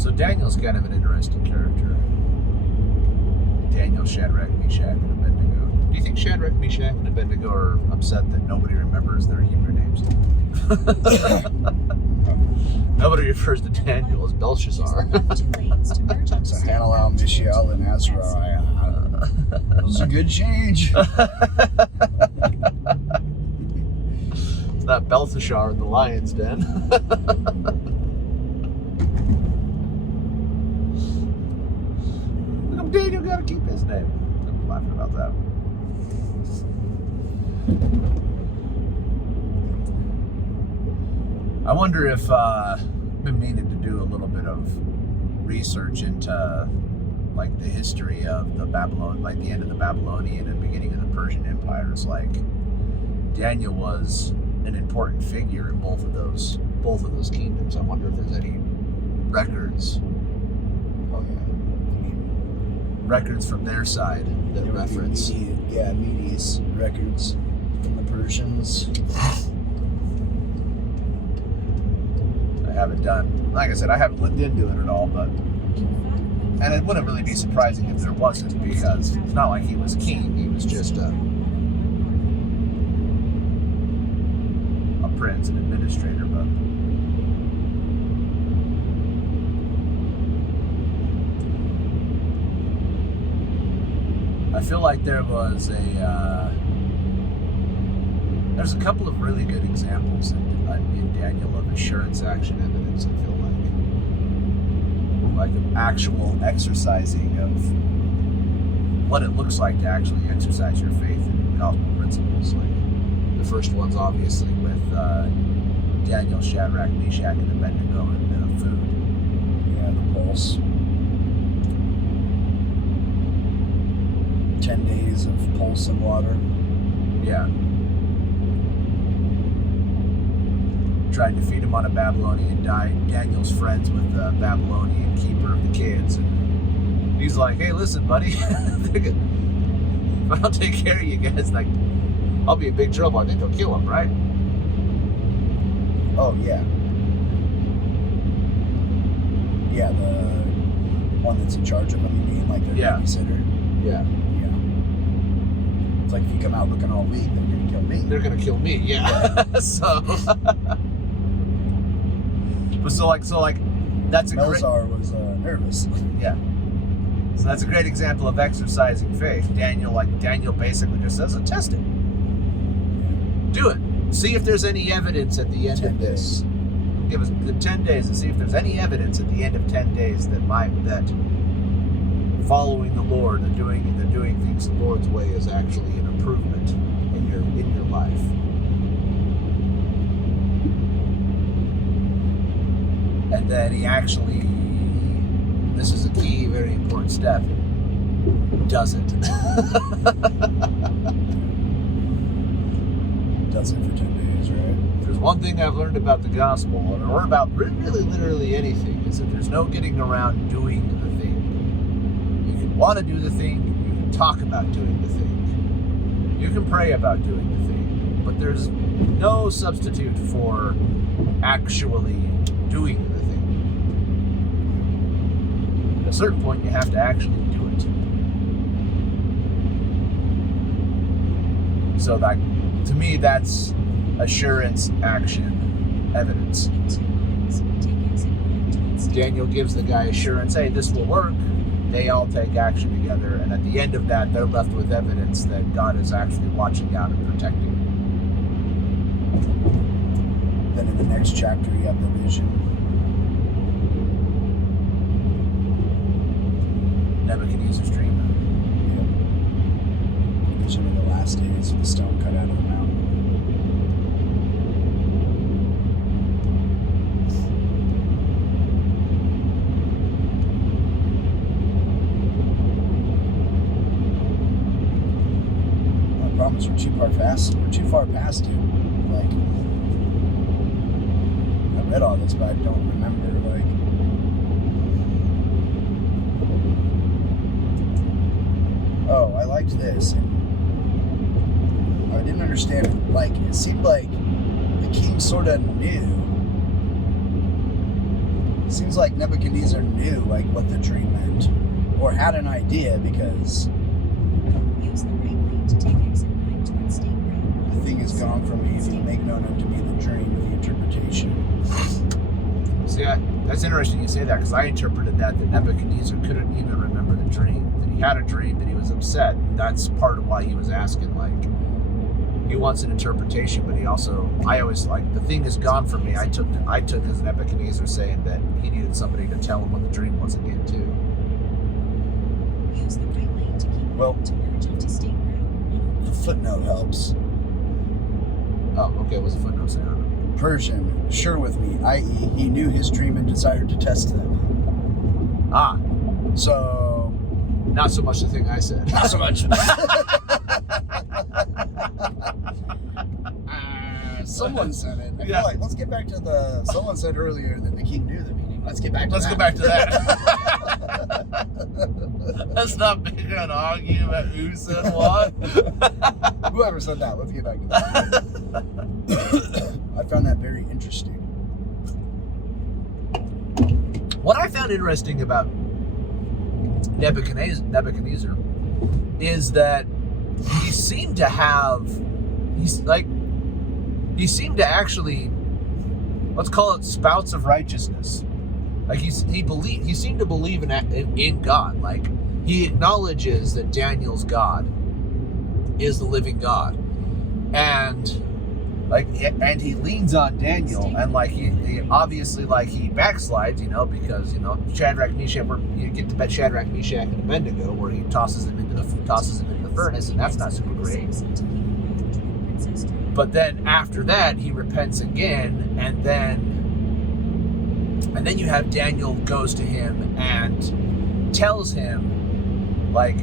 So Daniel's kind of an interesting character. Daniel, Shadrach, Meshach, and Abednego. Do you think Shadrach, Meshach, and Abednego are upset that nobody remembers their Hebrew names? Nobody refers to Daniel as Belshazzar. So Hanalel, Mishael, and Azariah. That was a good change. It's not Belteshazzar in the lion's den. Daniel got to keep his name. I'm laughing about that. I wonder if I've been meaning to do a little bit of research into like the history of the Babylon, like the end of the Babylonian and beginning of the Persian empires. Like Daniel was an important figure in both of those kingdoms. I wonder if there's any records. Oh yeah. Records from their side that reference. Medes records from the Persians. I haven't done, like I said, I haven't looked into it at all, but, and it wouldn't really be surprising if there wasn't, because it's not like he was king, he was just a prince and administrator, but. I feel like there's a couple of really good examples in Daniel of assurance action evidence. I feel like actual exercising of what it looks like to actually exercise your faith in gospel principles. Like the first one's obviously with Daniel, Shadrach, Meshach, and Abednego, and the food. Yeah, the pulse. 10 days of pulse and water. Yeah. Tried to feed him on a Babylonian diet. Daniel's friends with the Babylonian keeper of the kids. And he's like, hey, listen, buddy. If I don't take care of you guys, like, I'll be in big trouble. I think they'll kill him, right? Oh, yeah. Yeah, the one that's in charge of them, you mean, like their babysitter? Yeah. It's like if you come out looking all weak, they're gonna kill me. They're gonna kill me, yeah. So that's a Melzar was nervous. Yeah. So that's a great example of exercising faith. Daniel basically just says, test it. Do it. See if there's any evidence at the end of this. Give us 10 days and see if there's any evidence at the end of 10 days that following the Lord and doing things the Lord's way is actually an improvement in your life. And then he actually, this is a key, very important step, does it. Does it for 10 days, right? If there's one thing I've learned about the gospel, or about really literally anything, is that there's no getting around doing the thing. You can want to do the thing, you can talk about doing the thing, you can pray about doing the thing, but there's no substitute for actually doing the thing. At a certain point, you have to actually do it. So that, to me, that's assurance, action, evidence. Daniel gives the guy assurance, hey, this will work. They all take action together, and at the end of that, they're left with evidence that God is actually watching out and protecting. Then in the next chapter, you have the vision. Nebuchadnezzar's dream. Yep. Vision in the last days, the stone cut out of the mountain. We're too far past it. Like, I read all this, but I don't remember. Like, oh, I liked this. And I didn't understand it. Like, it seemed like the king sort of knew Seems like Nebuchadnezzar knew like what the dream meant, or had an idea, because Use the right lane to take exit 9 towards State Road. the thing is gone from me if you make known unto me the dream or the interpretation. See, that's interesting you say that, because I interpreted that Nebuchadnezzar couldn't even remember the dream. That he had a dream, that he was upset. And that's part of why he was asking, like, he wants an interpretation, but he also, I always, like, the thing is gone from me. I took as Nebuchadnezzar saying that he needed somebody to tell him what the dream was again, too. Use the right lane to keep Well, to merge onto State Road. the footnote helps. Oh, okay, what's the footnote saying? Persian, sure with me, i.e., he knew his dream and desired to test them. Ah, So, not so much the thing I said. not so much. Someone said it. I feel like, let's get back to the. Someone said earlier that the king knew the meaning. Let's get back to Let's that. go back to that. Let's not make an argument about who said what. Whoever said that, let's get back to that. I found that very interesting. What I found interesting about Nebuchadnezzar is that he seemed to actually, let's call it spouts of righteousness. Like he seemed to believe in God. Like he acknowledges that Daniel's God is the living God, and he leans on Daniel, and like he obviously, like, he backslides, because Shadrach, Meshach, you get to bet Shadrach, Meshach, and Abednego, where he tosses him into the furnace, and that's not super great. But then after that, he repents again, and then you have Daniel goes to him and tells him, like,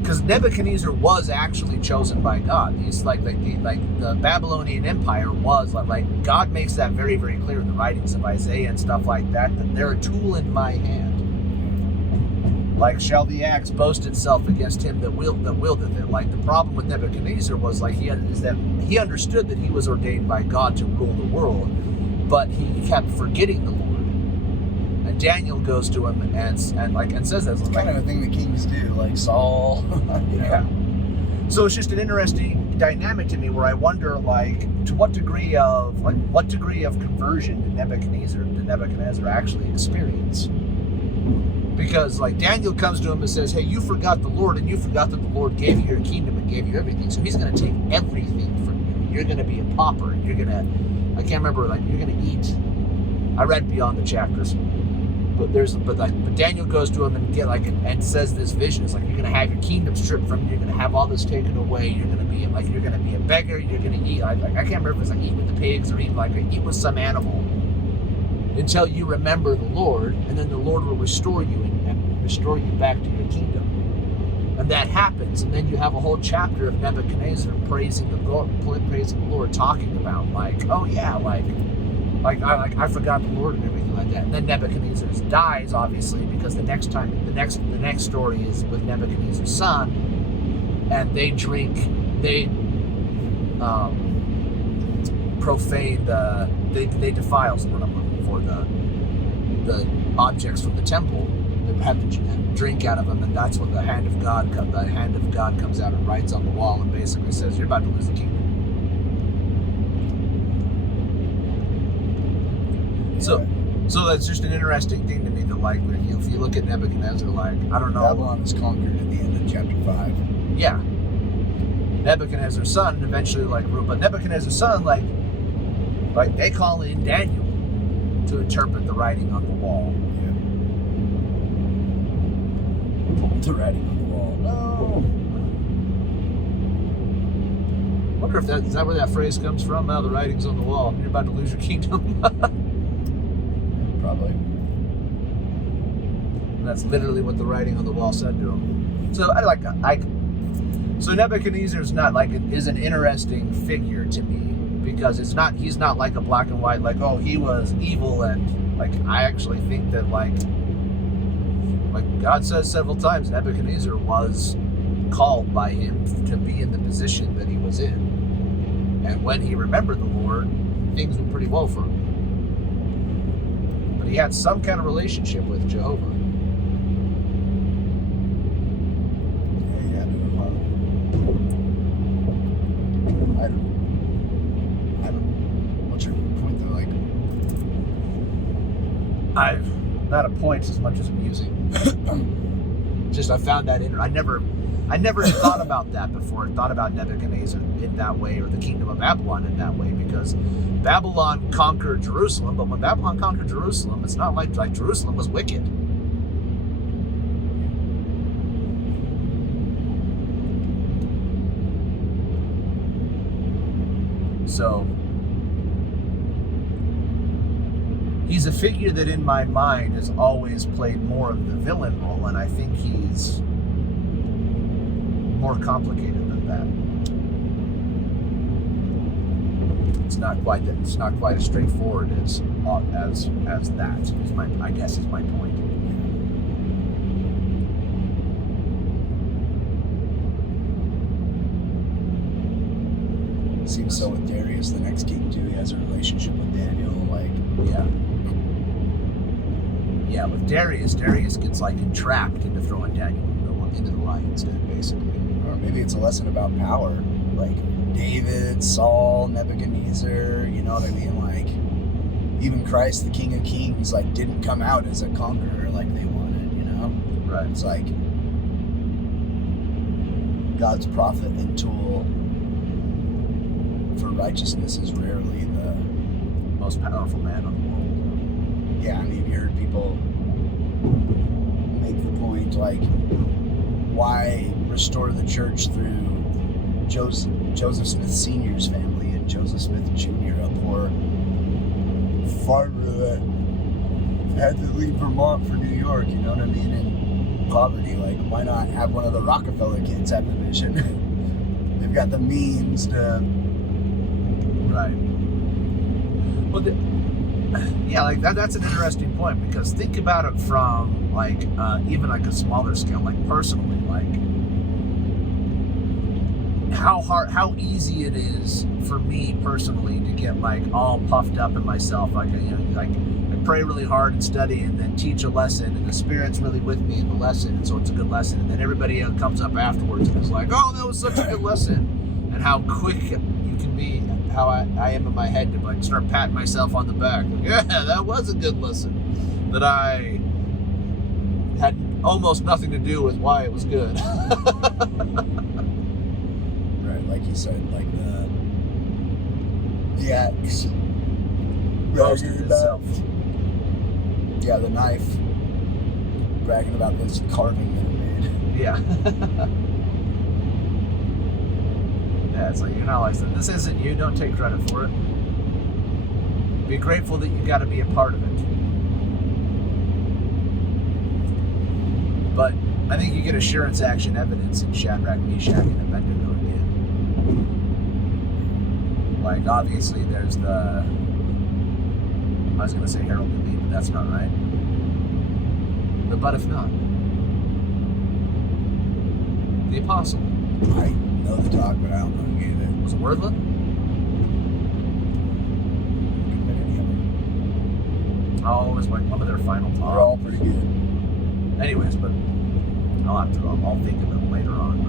because Nebuchadnezzar was actually chosen by God. He's like the Babylonian Empire was like God makes that very, very clear in the writings of Isaiah and stuff like that they're a tool in my hand. Like, shall the axe boast itself against him that wieldeth it? Like, the problem with Nebuchadnezzar was like he understood that he was ordained by God to rule the world, but he kept forgetting the Lord. And Daniel goes to him and says that. It's kind of a thing the kings do, like Saul. Yeah. So it's just an interesting dynamic to me, where I wonder, like, to what degree of conversion did Nebuchadnezzar actually experience? Because, like, Daniel comes to him and says, hey, you forgot the Lord, and you forgot that the Lord gave you your kingdom and gave you everything. So he's going to take everything from you. You're going to be a pauper. And you're going to, I can't remember, like, you're going to eat. I read beyond the chapters. But Daniel goes to him and says this vision. It's like, you're going to have your kingdom stripped from you. You're going to have all this taken away. You're going to be a beggar. You're going to eat. I can't remember if it's like eat with the pigs or eat with some animal, until you remember the Lord, and then the Lord will restore you and restore you back to your kingdom. And that happens, and then you have a whole chapter of Nebuchadnezzar praising the Lord, talking about, like, oh yeah, like I forgot the Lord and everything like that. And then Nebuchadnezzar dies, obviously, because the next story is with Nebuchadnezzar's son, and they profane they defile what I'm looking for, the objects from the temple. They have to drink out of them, and that's when the hand of God comes out and writes on the wall and basically says, you're about to lose the kingdom. So that's just an interesting thing to me, that, like, if you look at Nebuchadnezzar, like, I don't know. Babylon is conquered at the end of chapter 5. Yeah. Nebuchadnezzar's son eventually, like, but Nebuchadnezzar's son, like they call in Daniel to interpret the writing on the wall. Yeah. The writing on the wall. No. Wonder if is that where that phrase comes from? The writing's on the wall. You're about to lose your kingdom. Probably. And that's literally what the writing on the wall said to him. So so Nebuchadnezzar is an interesting figure to me, because he's not like a black and white, like, oh, he was evil, and like, I actually think that like God says several times, Nebuchadnezzar was called by him to be in the position that he was in, and when he remembered the Lord, things went pretty well for him. but he had some kind of relationship with Jehovah. Yeah, I don't know. I don't know. What's your point though? Like, I've not a point as much as amusing. Just I found that I never thought about that before. Thought about Nebuchadnezzar in that way, or the kingdom of Babylon in that way, because Babylon conquered Jerusalem. But when Babylon conquered Jerusalem, it's not like Jerusalem was wicked. So he's a figure that in my mind has always played more of the villain role, and I think he's more complicated than that. It's not quite as straightforward as that. Is my point. seems so with Darius, the next king too. He has a relationship with Daniel, like yeah. With Darius gets like entrapped into throwing Daniel into the lion's den, basically. Or maybe it's a lesson about power, like David, Saul, Nebuchadnezzar. You know what I mean? Like even Christ, the King of Kings, like didn't come out as a conqueror like they wanted. You know? Right. It's like God's prophet and tool for righteousness is rarely the most powerful man on the world. Yeah, I mean, you heard people make the point, like, why restore the church through Joseph Smith Sr.'s family and Joseph Smith Jr., a poor farmer that had to leave Vermont for New York, you know what I mean, in poverty. Like, why not have one of the Rockefeller kids have the vision? They've got the means to... Right. Well, like that's an interesting point, because think about it from like even like a smaller scale, like personally, like how easy it is for me personally to get like all puffed up in myself, like I pray really hard and study and then teach a lesson, and the Spirit's really with me in the lesson, and so it's a good lesson, and then everybody else comes up afterwards and is like, oh, that was such a good lesson, and how quick you can be, how I am in my head to like start patting myself on the back. Like, yeah, that was a good lesson. That I had almost nothing to do with why it was good. Right, like you said, like the axe Roasted itself. Yeah, the knife. Bragging about this carving that it made. Yeah. Yeah, it's like, you're not like, this isn't you, don't take credit for it. Be grateful that you got to be a part of it. But I think you get assurance action evidence in Shadrach, Meshach, and Abednego again. Like, obviously, there's the, I was going to say Harold and Lee, but that's not right. But if not, the apostle. I know the talk, but I don't know who gave it. Was it Wordland? Could have been any of them. Oh, it was like one of their final talks. They're all pretty good. Anyways, but I'll think of them later on.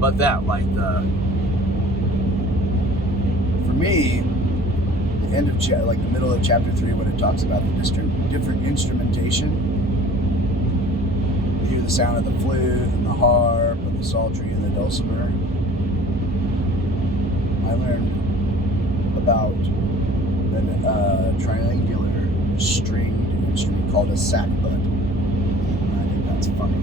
But that, like For me, the end of like the middle of chapter 3, when it talks about the different instrumentation. You hear the sound of the flute and the harp and the psaltery and the dulcimer. I learned about a triangular stringed instrument called a sackbut. I think that's funny.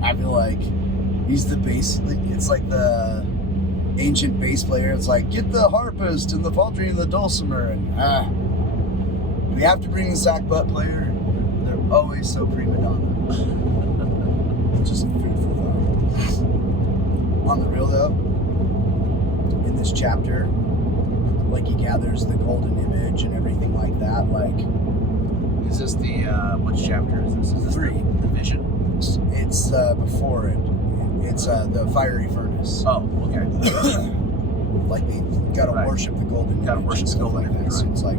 I feel like he's the bass. It's like the ancient bass player. It's like, get the harpist and the psaltery and the dulcimer, and we have to bring the sackbut player. They're always so prima donna. Just food for thought. On the real though, in this chapter, like he gathers the golden image and everything like that. Like, is this the which chapter is this? Is this 3. The vision? It's before it. It's the fiery furnace. Oh, okay. Like they gotta Right. worship the golden image. Gotta worship and the stuff golden like image, that. So right. it's like,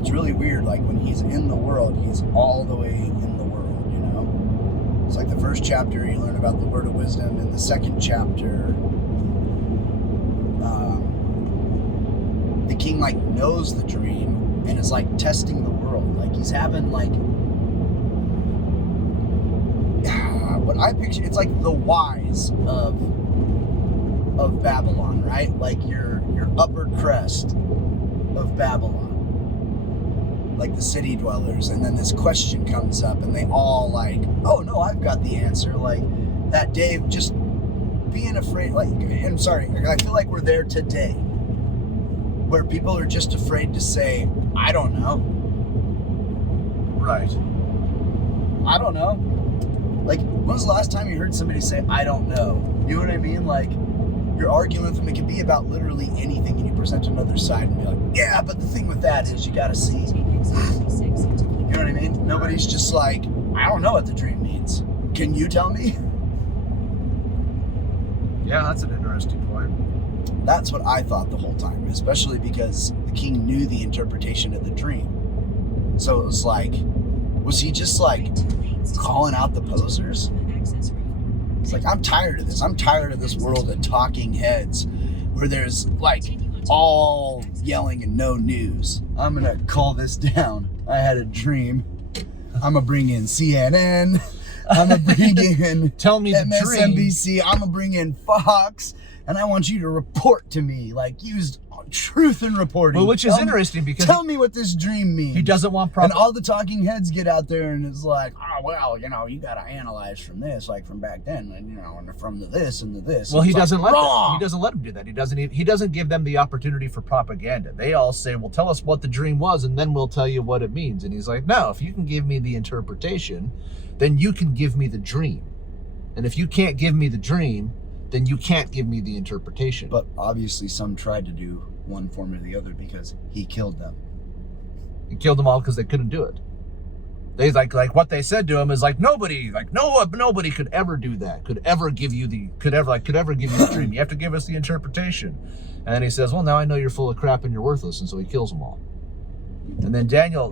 it's really weird. Like when he's in the world, he's all the way in the world, you know? It's like the first chapter, you learn about the word of wisdom. In the second chapter, the king like knows the dream and is like testing the world. Like he's having like, what I picture, it's like the wise of Babylon, right? Like your upper crest of Babylon, like the city dwellers. And then this question comes up and they all like, oh no, I've got the answer. Like that day, just being afraid, like, I'm sorry, I feel like we're there today where people are just afraid to say, I don't know. Right. I don't know. Like, when was the last time you heard somebody say, I don't know? You know what I mean? Like, you're arguing with them. It can be about literally anything, and you present another side and be like, yeah, but the thing with that is you gotta see. You know what I mean? Nobody's just like, I don't know what the dream means. Can you tell me? Yeah, that's an interesting point. That's what I thought the whole time, especially because the king knew the interpretation of the dream. So it was like, was he just like calling out the posers? It's like, I'm tired of this. I'm tired of this world of talking heads where there's like all yelling and no news. I'm gonna call this down. I had a dream. I'm gonna bring in CNN. I'm gonna bring in Tell me the dream. MSNBC. I'm gonna bring in Fox, and I want you to report to me, like use truth in reporting. Well, which is interesting because tell me what this dream means. he doesn't want And proper. all the talking heads get out there and it's like, oh, well, you know, you got to analyze from this, like from back then, and you know, and from the this and the this. Well, he It's like, doesn't let them. wrong. He doesn't let them do that. He doesn't give them the opportunity for propaganda. They all say, "Well, tell us what the dream was, and then we'll tell you what it means." And he's like, "No, if you can give me the interpretation, then you can give me the dream. And if you can't give me the dream, then you can't give me the interpretation." But obviously, some tried to do one form or the other because he killed them. He killed them all because they couldn't do it. They like what they said to him is like nobody could ever do that. Could ever give you the dream. You have to give us the interpretation. And then he says, "Well, now I know you're full of crap and you're worthless," and so he kills them all. And then Daniel,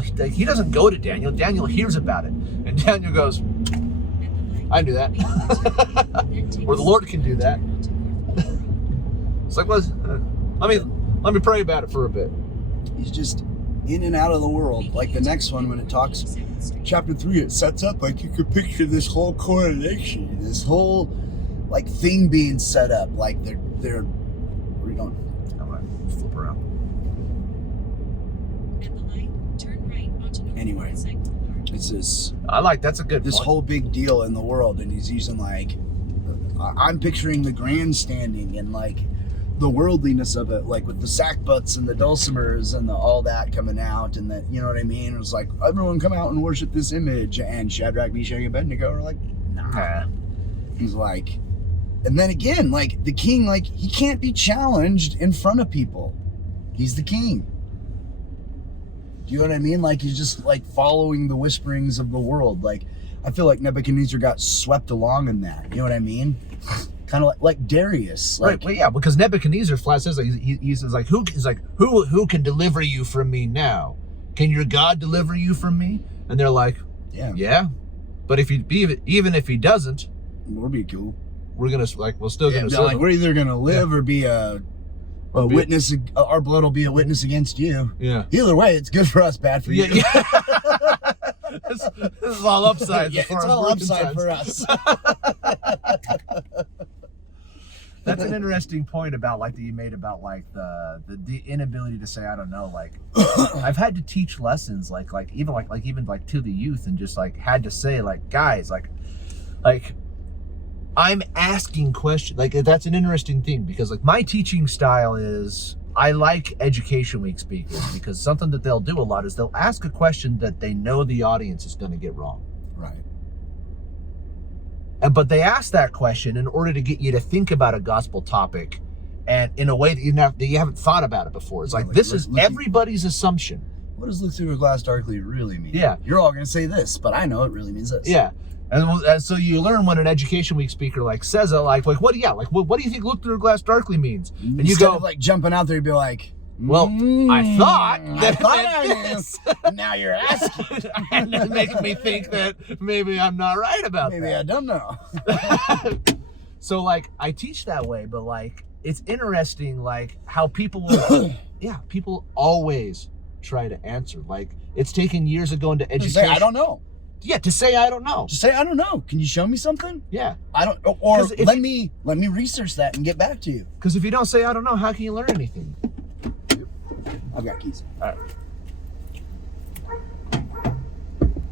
he doesn't go to Daniel. Daniel hears about it, and Daniel goes, "I knew that." Or the Lord can do that. It's like, let me pray about it for a bit. He's just in and out of the world. Like the next one, when it talks, chapter 3, it sets up like you could picture this whole correlation, this whole like thing being set up. Like they're. Where are you going? I'm gonna flip around. Anyway, it's this. That's a good This point. whole big deal in the world, and he's using like, I'm picturing the grandstanding and like the worldliness of it, like with the sackbuts and the dulcimers and all that coming out, and that, you know what I mean? It was like, everyone come out and worship this image, and Shadrach, Meshach, and Abednego are like, nah. He's like, and then again, like the king, like he can't be challenged in front of people. He's the king. Do you know what I mean? Like he's just like following the whisperings of the world. Like I feel like Nebuchadnezzar got swept along in that. You know what I mean? Kind of like Darius. Like, Right. Well, yeah, because Nebuchadnezzar flat says he says like who can deliver you from me now? Can your God deliver you from me? And they're like, yeah. But even if he doesn't, we'll be cool. we're still gonna. They're like, we're either gonna live or be a witness. Our blood will be a witness against you. Yeah. Either way, it's good for us, bad for you. Yeah. this is all upside. Yeah, it's all upside for us. That's an interesting point about like that you made about like the inability to say I don't know. Like I've had to teach lessons like even to the youth, and just like had to say like, guys, like I'm asking questions. Like that's an interesting thing, because like my teaching style is, I like Education Week speakers, because something that they'll do a lot is they'll ask a question that they know the audience is going to get wrong. Right. But they ask that question in order to get you to think about a gospel topic, and in a way that you haven't thought about it before. It's like this is everybody's assumption. What does look through a glass darkly really mean? Yeah. You're all going to say this, but I know it really means this. Yeah. And so you learn when an Education Week speaker like says it, like what do you think "look through a glass darkly" means? And you Instead go, of like jumping out there, you'd be like, well, I thought I thought I this. knew. Now you're asking. And it's making me think that maybe I'm not right about Maybe that. I don't know. So like I teach that way, but like it's interesting like how people will people always try to answer. Like it's taken years of going to Just education. say I don't know. Yeah, to say I don't know. Just say I don't know. Can you show me something? Yeah. I don't. Or 'Cause if let me research that and get back to you. Because if you don't say I don't know, how can you learn anything? I've got keys. All right.